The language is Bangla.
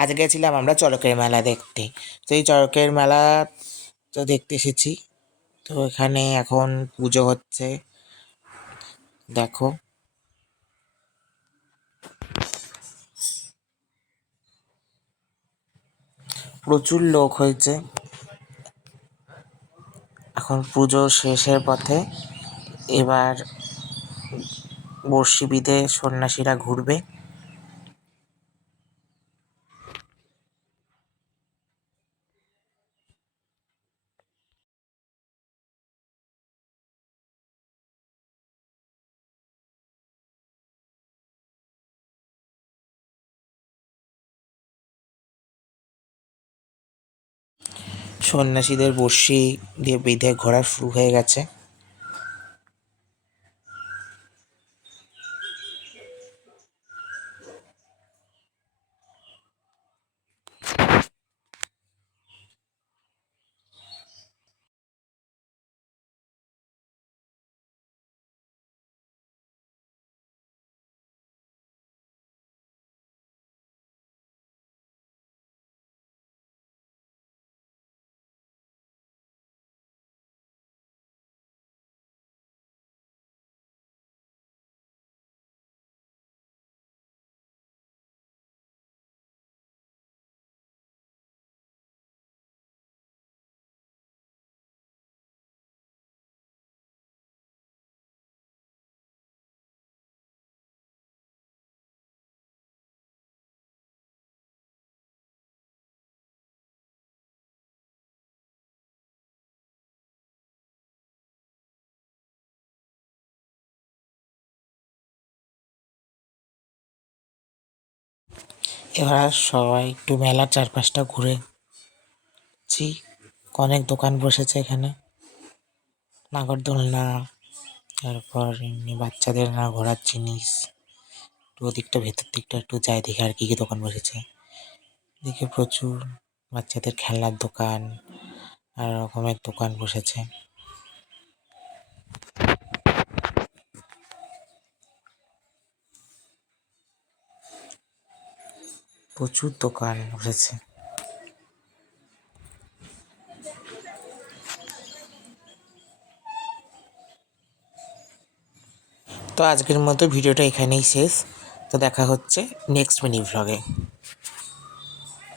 আজ গেছিলাম আমরা চড়কের মেলা দেখতে। তো এই চড়কের মেলা তো দেখতে এসেছি। তো এখানে এখন পুজো হচ্ছে, দেখো। প্রচুর লোক হয়েছে। এখন পুজো শেষের পথে। এবার বর্ষি বিদে সন্ন্যাসীরা ঘুরবে। সন্ন্যাসীদের বর্ষি দিয়ে বিধে ঘোরা শুরু হয়ে গেছে। এবার সবাই একটু মেলার চারপাশটা ঘুরেছি। অনেক দোকান বসেছে এখানে, নাগরদোলনা, তারপর এমনি বাচ্চাদের না ঘোরার জিনিস। একটু ওদিকটা ভেতর দিকটা একটু যাই দেখে আর কি কি দোকান বসেছে। দেখে প্রচুর বাচ্চাদের খেলনার দোকান আর রকমের দোকান বসেছে। প্রচুর দোকান বসেছে। তো আজকের মতো ভিডিওটা এখানেই শেষ। তো দেখা হচ্ছে নেক্সট মিনি ভ্লগে।